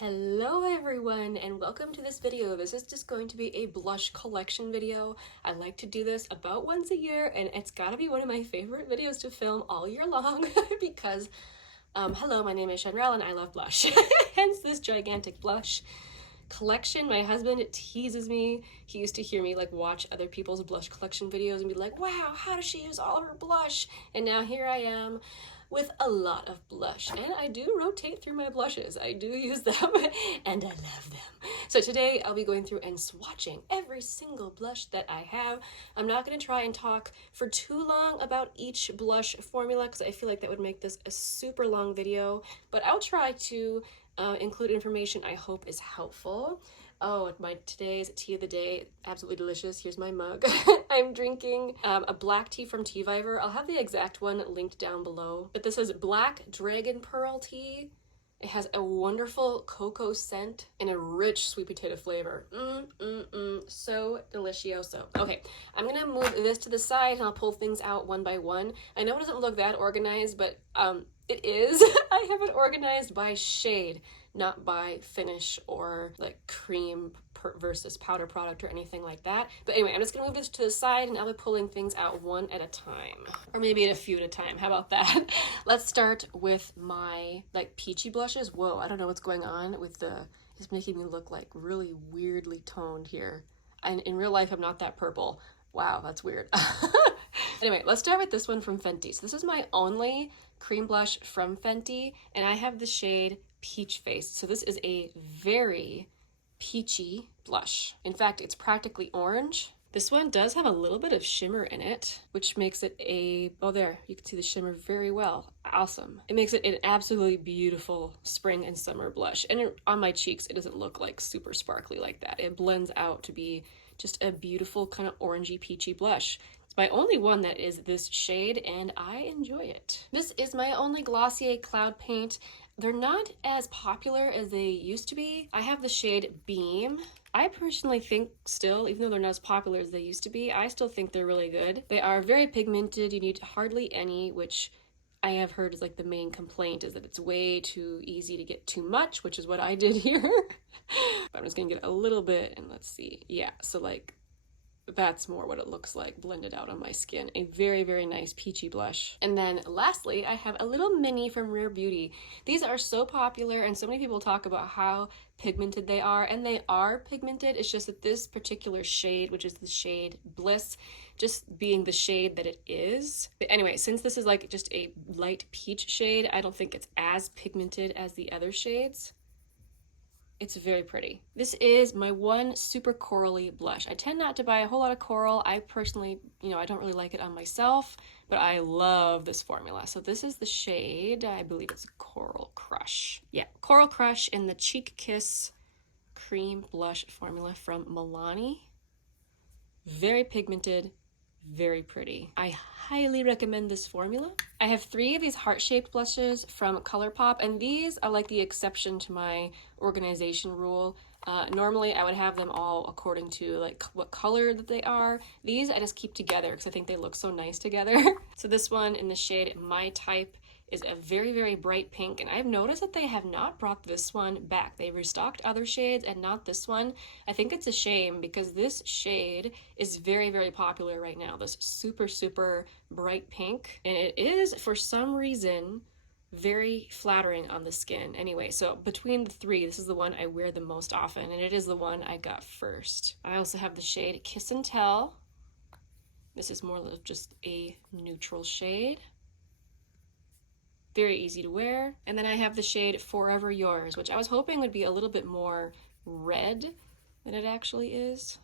Hello everyone and welcome to this video. This is just going to be a blush collection video. I like to do this about once a year and it's gotta be one of my favorite videos to film all year long because, hello, my name is Shanrell and I love blush. Hence this gigantic blush collection. My husband teases me. He used to hear me like watch other people's blush collection videos and be like, wow, how does she use all of her blush? And now here I am with a lot of blush, and I do rotate through my blushes. I do use them and I love them. So today I'll be going through and swatching every single blush that I have. I'm not going to try and talk for too long about each blush formula because I feel like that would make this a super long video, but I'll try to include information I hope is helpful. Oh, my today's tea of the day, absolutely delicious. Here's my mug. I'm drinking a black tea from Tea Viver. I'll have the exact one linked down below. But this is black dragon pearl tea. It has a wonderful cocoa scent and a rich sweet potato flavor. So delicioso. Okay, I'm gonna move this to the side and I'll pull things out one by one. I know it doesn't look that organized, but it is. I have it organized by shade, not by finish or like cream versus powder product or anything like that. But anyway, I'm just gonna move this to the side and I'll be pulling things out one at a time, or maybe at a few at a time. How about that? Let's start with my like peachy blushes. Whoa, I don't know what's going on with it's making me look like really weirdly toned here. And in real life, I'm not that purple. Wow, that's weird. Anyway, let's start with this one from Fenty. So this is my only cream blush from Fenty, and I have the shade Peach Face. So this is a very peachy blush. In fact, it's practically orange. This one does have a little bit of shimmer in it, which makes it oh there, you can see the shimmer very well. Awesome. It makes it an absolutely beautiful spring and summer blush. And on my cheeks, it doesn't look like super sparkly like that. It blends out to be just a beautiful kind of orangey peachy blush. It's my only one that is this shade and I enjoy it. This is my only Glossier Cloud Paint. They're not as popular as they used to be. I have the shade Beam. I personally think still, even though they're not as popular as they used to be, I still think they're really good. They are very pigmented. You need hardly any, which I have heard is like the main complaint is that it's way too easy to get too much, which is what I did here. But I'm just gonna get a little bit and let's see. Yeah, so like that's more what it looks like blended out on my skin. A very, very nice peachy blush. And then lastly, I have a little mini from Rare Beauty. These are so popular and so many people talk about how pigmented they are, and they are pigmented. It's just that this particular shade, which is the shade Bliss, just being the shade that it is. But anyway, since this is like just a light peach shade, I don't think it's as pigmented as the other shades. It's very pretty. This is my one super corally blush. I tend not to buy a whole lot of coral. I personally, I don't really like it on myself, but I love this formula. So this is the shade, I believe it's Coral Crush. Yeah, Coral Crush in the Cheek Kiss Cream Blush formula from Milani. Very pigmented, very pretty. I highly recommend this formula. I have 3 of these heart-shaped blushes from ColourPop, and these are like the exception to my organization rule. Normally I would have them all according to like what color that they are. These I just keep together because I think they look so nice together. So this one in the shade My Type is a very, very bright pink, and I've noticed that they have not brought this one back. They restocked other shades and not this one. I think it's a shame because this shade is very, very popular right now, this super, super bright pink, and it is, for some reason, very flattering on the skin. Anyway, so between the 3, this is the one I wear the most often, and it is the one I got first. I also have the shade Kiss and Tell. This is more of just a neutral shade. Very easy to wear. And then I have the shade Forever Yours, which I was hoping would be a little bit more red than it actually is.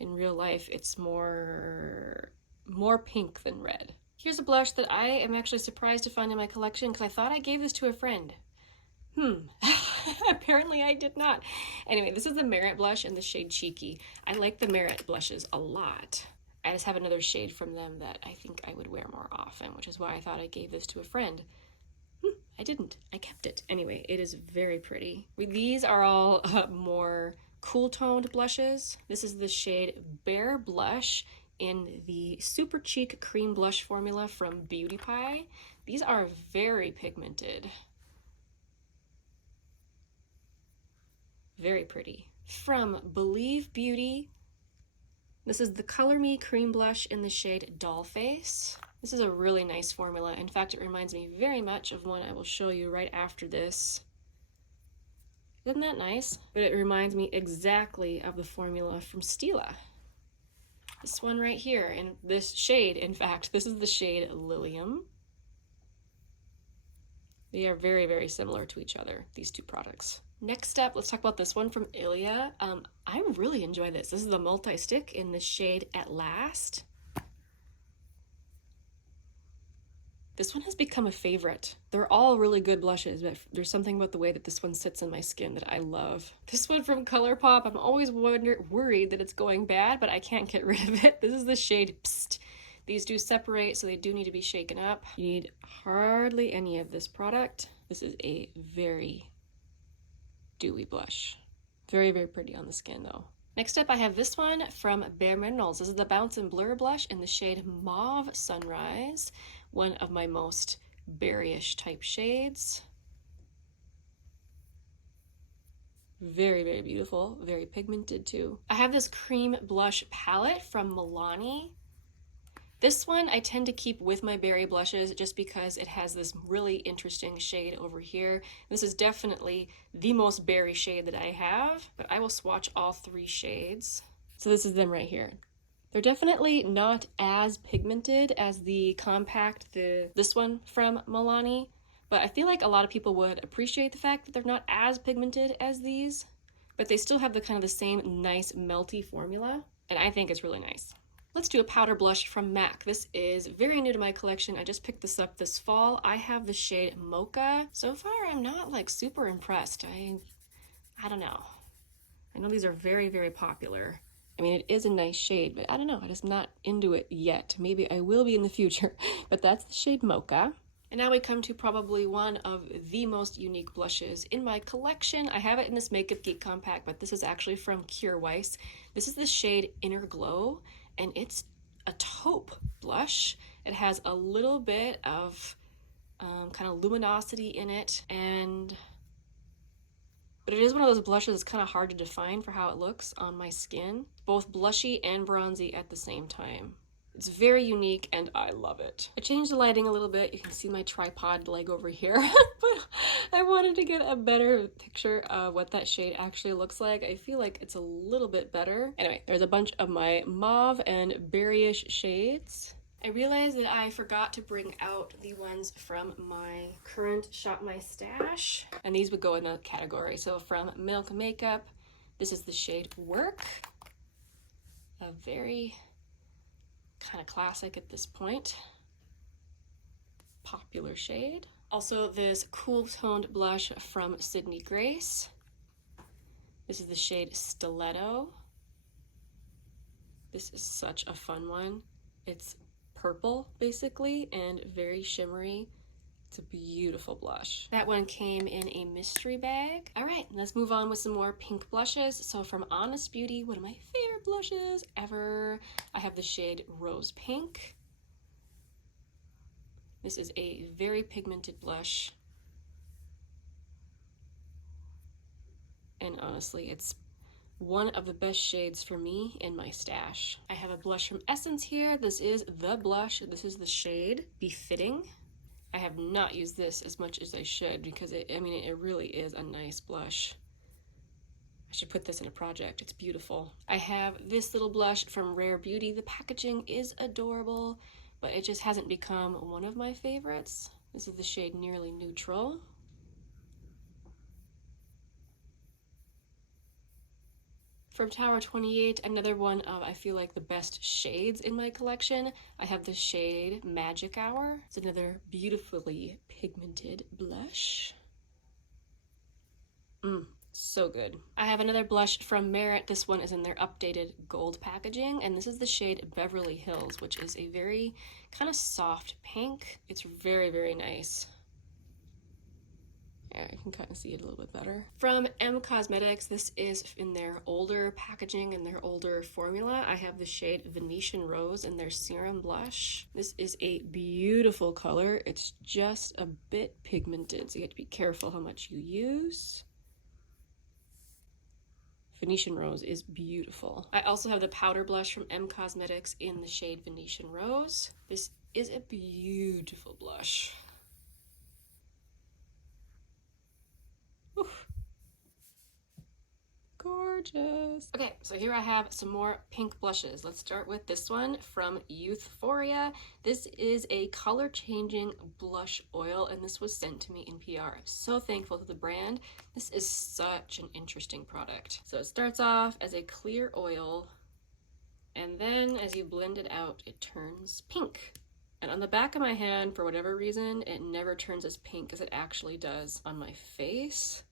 In real life, it's more pink than red. Here's a blush that I am actually surprised to find in my collection because I thought I gave this to a friend. Apparently I did not. Anyway, this is the Merit blush in the shade Cheeky. I like the Merit blushes a lot. I just have another shade from them that I think I would wear more often, which is why I thought I gave this to a friend. I didn't. I kept it. Anyway, it is very pretty. These are all more cool toned blushes. This is the shade Bare Blush in the Super Cheek Cream Blush formula from Beauty Pie. These are very pigmented. Very pretty. From Believe Beauty, this is the Color Me Cream Blush in the shade Dollface. This is a really nice formula. In fact, it reminds me very much of one I will show you right after this. Isn't that nice? But it reminds me exactly of the formula from Stila. This one right here, and this shade, in fact, this is the shade Lilium. They are very, very similar to each other, these two products. Next up, let's talk about this one from Ilia. I really enjoy this. This is the multi-stick in the shade At Last. This one has become a favorite. They're all really good blushes, but there's something about the way that this one sits in my skin that I love. This one from ColourPop, I'm always worried that it's going bad, but I can't get rid of it. This is the shade Psst. These do separate, so they do need to be shaken up. You need hardly any of this product. This is a very dewy blush. Very, very pretty on the skin though. Next up, I have this one from Bare Minerals. This is the Bounce and Blur blush in the shade Mauve Sunrise, one of my most berryish type shades. Very, very beautiful, very pigmented too. I have this cream blush palette from Milani. This one I tend to keep with my berry blushes just because it has this really interesting shade over here. This is definitely the most berry shade that I have, but I will swatch all three shades. So this is them right here. They're definitely not as pigmented as the compact, this one from Milani, but I feel like a lot of people would appreciate the fact that they're not as pigmented as these, but they still have the kind of the same nice melty formula, and I think it's really nice. Let's do a powder blush from MAC. This is very new to my collection. I just picked this up this fall. I have the shade Mocha. So far, I'm not like super impressed. I don't know. I know these are very, very popular. I mean, it is a nice shade, but I don't know. I'm just not into it yet. Maybe I will be in the future, but that's the shade Mocha. And now we come to probably one of the most unique blushes in my collection. I have it in this Makeup Geek compact, but this is actually from Kjær Weiss. This is the shade Inner Glow, and it's a taupe blush. It has a little bit of kind of luminosity in it, but it is one of those blushes that's kind of hard to define for how it looks on my skin. Both blushy and bronzy at the same time. It's very unique and I love it. I changed the lighting a little bit. You can see my tripod leg over here, but I wanted to get a better picture of what that shade actually looks like. I feel like it's a little bit better. Anyway, there's a bunch of my mauve and berryish shades. I realized that I forgot to bring out the ones from my current Shop My Stash, and these would go in the category. So from Milk Makeup, this is the shade Work. A very kind of classic at this point, popular shade. Also this cool toned blush from Sydney Grace. This is the shade Stiletto. This is such a fun one. It's purple basically and very shimmery. It's a beautiful blush. That one came in a mystery bag. All right, let's move on with some more pink blushes. So from Honest Beauty, one of my favorite blushes ever, I have the shade Rose Pink. This is a very pigmented blush. And honestly, it's one of the best shades for me in my stash. I have a blush from Essence here. This is the blush. This is the shade Befitting. I have not used this as much as I should because it really is a nice blush. I should put this in a project. It's beautiful. I have this little blush from Rare Beauty. The packaging is adorable, but it just hasn't become one of my favorites. This is the shade Nearly Neutral. From Tower 28, another one of, I feel like, the best shades in my collection. I have the shade Magic Hour. It's another beautifully pigmented blush. So good. I have another blush from Merit. This one is in their updated gold packaging, and this is the shade Beverly Hills, which is a very kind of soft pink. It's very, very nice. Yeah, I can kind of see it a little bit better. From M Cosmetics, this is in their older packaging and their older formula. I have the shade Venetian Rose in their serum blush. This is a beautiful color. It's just a bit pigmented, so you have to be careful how much you use. Venetian Rose is beautiful. I also have the powder blush from M Cosmetics in the shade Venetian Rose. This is a beautiful blush. Oof. Gorgeous. Okay, so here I have some more pink blushes. Let's start with this one from Youthforia. This is a color changing blush oil, and this was sent to me in PR. I'm so thankful to the brand. This is such an interesting product. So it starts off as a clear oil, and then as you blend it out, it turns pink. And on the back of my hand, for whatever reason, it never turns as pink as it actually does on my face.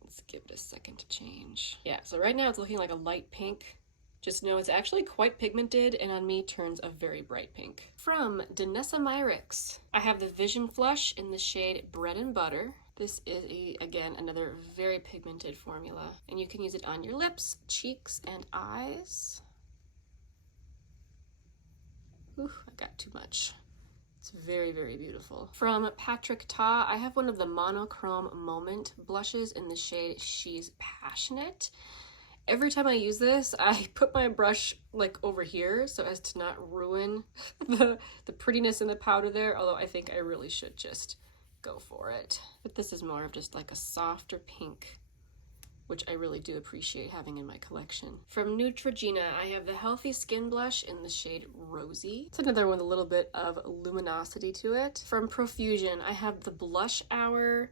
Let's give it a second to change. Yeah, so right now it's looking like a light pink. Just know it's actually quite pigmented, and on me turns a very bright pink. From Danessa Myricks, I have the Vision Flush in the shade Bread and Butter. This is, again, another very pigmented formula, and you can use it on your lips, cheeks, and eyes. Ooh, I got too much. It's very, very beautiful. From Patrick Ta, I have one of the Monochrome Moment blushes in the shade She's Passionate. Every time I use this, I put my brush like over here so as to not ruin the prettiness in the powder there, although I think I really should just go for it. But this is more of just like a softer pink, which I really do appreciate having in my collection. From Neutrogena, I have the Healthy Skin Blush in the shade Rosy. It's another one with a little bit of luminosity to it. From Profusion, I have the Blush Hour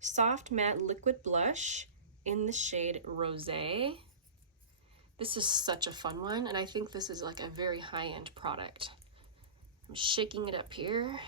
Soft Matte Liquid Blush in the shade Rosé. This is such a fun one, and I think this is like a very high-end product. I'm shaking it up here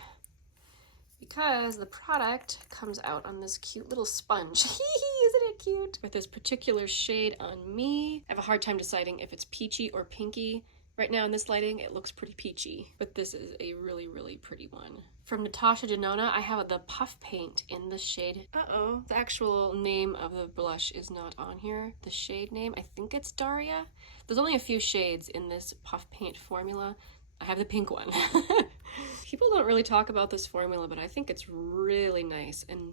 because the product comes out on this cute little sponge. Isn't it cute? With this particular shade on me, I have a hard time deciding if it's peachy or pinky. Right now in this lighting, it looks pretty peachy, but this is a really, really pretty one. From Natasha Denona, I have the Puff Paint in the shade, the actual name of the blush is not on here. The shade name, I think it's Daria. There's only a few shades in this Puff Paint formula. I have the pink one. People don't really talk about this formula, but I think it's really nice. And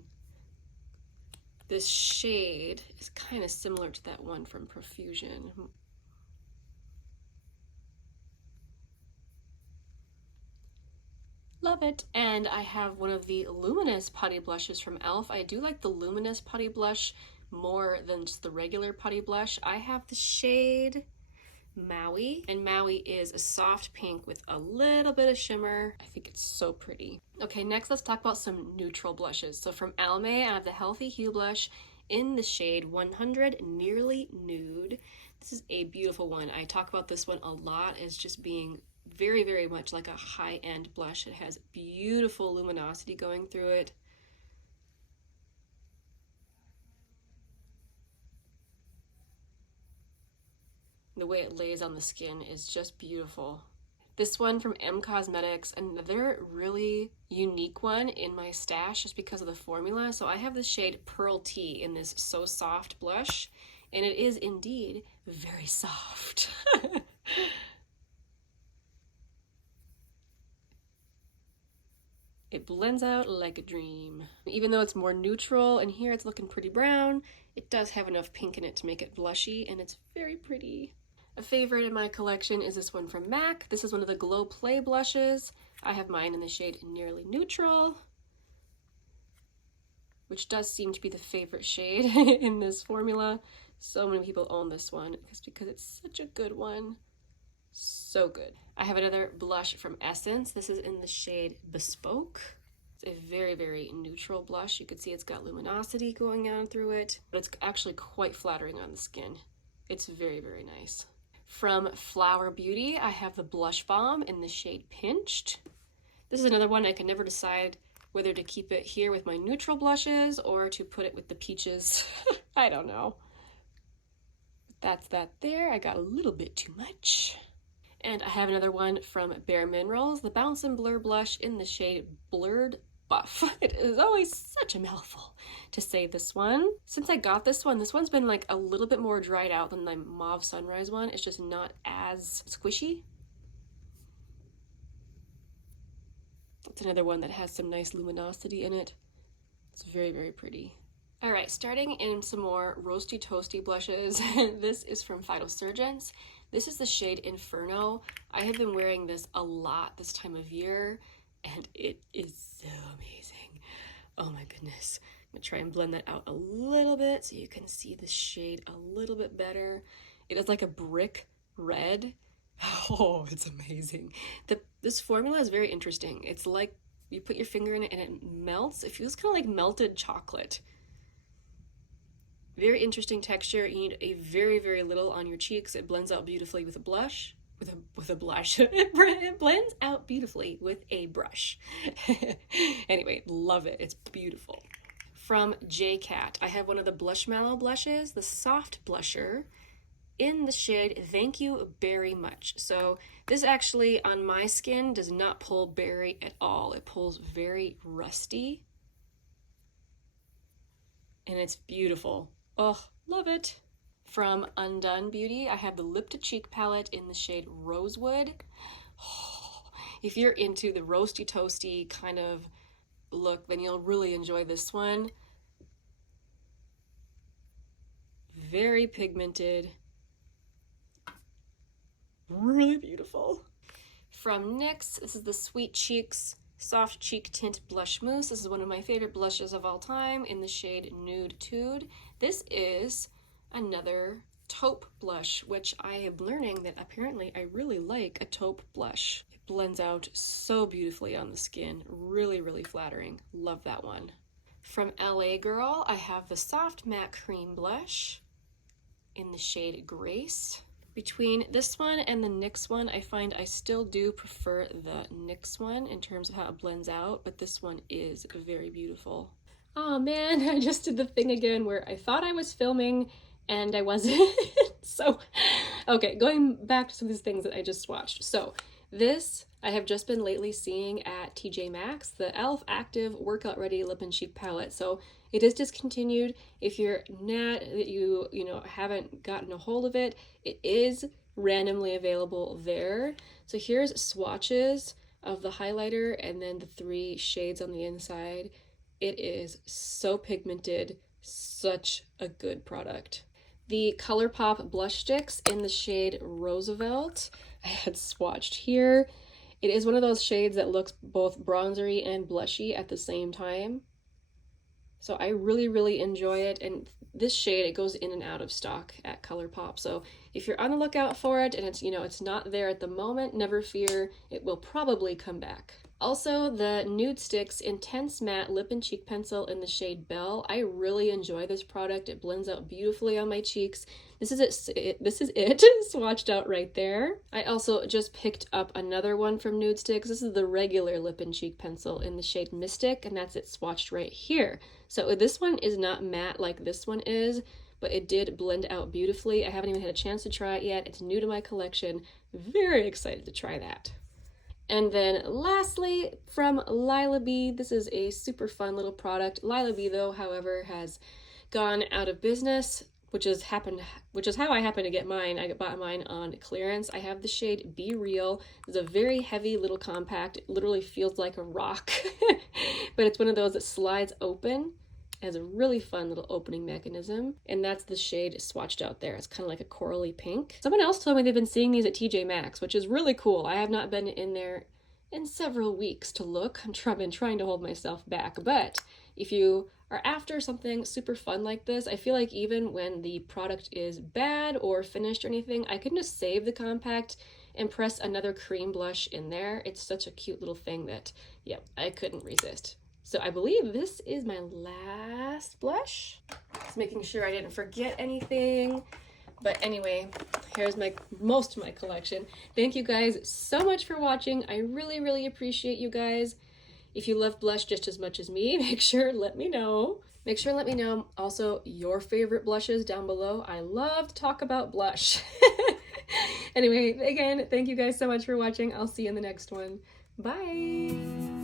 this shade is kind of similar to that one from Profusion. Love it. And I have one of the Luminous Putty Blushes from e.l.f. I do like the Luminous Putty Blush more than just the regular putty blush. I have the shade Maui, and Maui is a soft pink with a little bit of shimmer. I think it's so pretty. Okay, next let's talk about some neutral blushes. So from Almay, I have the Healthy Hue blush in the shade 100 Nearly Nude. This is a beautiful one. I talk about this one a lot as just being very, very much like a high-end blush. It has beautiful luminosity going through it. The way it lays on the skin is just beautiful. This one from M Cosmetics, another really unique one in my stash just because of the formula. So I have the shade Pearl Tea in this So Soft blush, and it is indeed very soft. It blends out like a dream. Even though it's more neutral and here it's looking pretty brown, it does have enough pink in it to make it blushy, and it's very pretty. A favorite in my collection is this one from MAC. This is one of the Glow Play blushes. I have mine in the shade Nearly Neutral, which does seem to be the favorite shade in this formula. So many people own this one because it's such a good one. So good. I have another blush from Essence. This is in the shade Bespoke. It's a very, very neutral blush. You can see it's got luminosity going on through it, but it's actually quite flattering on the skin. It's very, very nice. From Flower Beauty, I have the Blush Balm in the shade Pinched. This is another one I can never decide whether to keep it here with my neutral blushes or to put it with the peaches. I don't know. That's that there. I got a little bit too much. And I have another one from Bare Minerals, the Bounce and Blur blush in the shade Blurred Buff. It is always such a mouthful to say this one. Since I got this one's been like a little bit more dried out than the Mauve Sunrise one. It's just not as squishy. It's another one that has some nice luminosity in it. It's very, very pretty. All right, starting in some more roasty toasty blushes. This is from Phytosurgence. This is the shade Inferno. I have been wearing this a lot this time of year, and it is so amazing. Oh my goodness. I'm gonna try and blend that out a little bit so you can see the shade a little bit better. It is like a brick red. Oh, it's amazing. This formula is very interesting. It's like you put your finger in it and it melts. It feels kind of like melted chocolate. Very interesting texture. You need a very, very little on your cheeks. It blends out beautifully with a blush. With a blush. It blends out beautifully with a brush. Anyway, love it. It's beautiful. From J-Cat, I have one of the Blushmallow blushes, the soft blusher, in the shade Thank You Berry Much. So this actually on my skin does not pull berry at all. It pulls very rusty. And it's beautiful. Oh, love it. From Undone Beauty, I have the Lip to Cheek palette in the shade Rosewood. Oh, if you're into the roasty toasty kind of look, then you'll really enjoy this one. Very pigmented. Really beautiful. From NYX, this is the Sweet Cheeks Soft Cheek Tint Blush Mousse. This is one of my favorite blushes of all time in the shade Nude Tude. This is another taupe blush, which I am learning that apparently I really like a taupe blush. It blends out so beautifully on the skin. Really, really flattering. Love that one. From LA Girl, I have the Soft Matte Cream Blush in the shade Grace. Between this one and the NYX one, I find I still do prefer the NYX one in terms of how it blends out, but this one is very beautiful. Oh man, I just did the thing again where I thought I was filming and I wasn't. So, okay, going back to some of these things that I just swatched. So this I have just been lately seeing at TJ Maxx, the e.l.f. Active Workout Ready Lip and Cheek Palette. So it is discontinued. If you're not, you haven't gotten a hold of it, it is randomly available there. So here's swatches of the highlighter and then the 3 shades on the inside. It is so pigmented, such a good product. The ColourPop blush sticks in the shade Roosevelt, I had swatched here. It is one of those shades that looks both bronzery and blushy at the same time. So I really, really enjoy it. And this shade, it goes in and out of stock at ColourPop. So if you're on the lookout for it and it's, it's not there at the moment, never fear, it will probably come back. Also, the Nude Sticks Intense Matte Lip and Cheek Pencil in the shade Belle. I really enjoy this product. It blends out beautifully on my cheeks. This is it swatched out right there. I also just picked up another one from Nude Sticks. This is the regular lip and cheek pencil in the shade Mystic, and that's it swatched right here. So this one is not matte like this one is, but it did blend out beautifully. I haven't even had a chance to try it yet. It's new to my collection. Very excited to try that. And then lastly, from Lila Bee, this is a super fun little product. Lila Bee, though, however, has gone out of business, which is how I happened to get mine. I bought mine on clearance. I have the shade Be Real. It's a very heavy little compact. It literally feels like a rock, but it's one of those that slides open. It has a really fun little opening mechanism, and that's the shade swatched out there. It's kind of like a corally pink. Someone else told me they've been seeing these at TJ Maxx, which is really cool. I have not been in there in several weeks to look. I've been trying to hold myself back, but if you are after something super fun like this, I feel like even when the product is bad or finished or anything, I can just save the compact and press another cream blush in there. It's such a cute little thing that, yeah, I couldn't resist. So I believe this is my last blush. Just making sure I didn't forget anything. But anyway, here's most of my collection. Thank you guys so much for watching. I really, really appreciate you guys. If you love blush just as much as me, make sure let me know. Make sure and let me know also your favorite blushes down below. I love to talk about blush. Anyway, again, thank you guys so much for watching. I'll see you in the next one. Bye.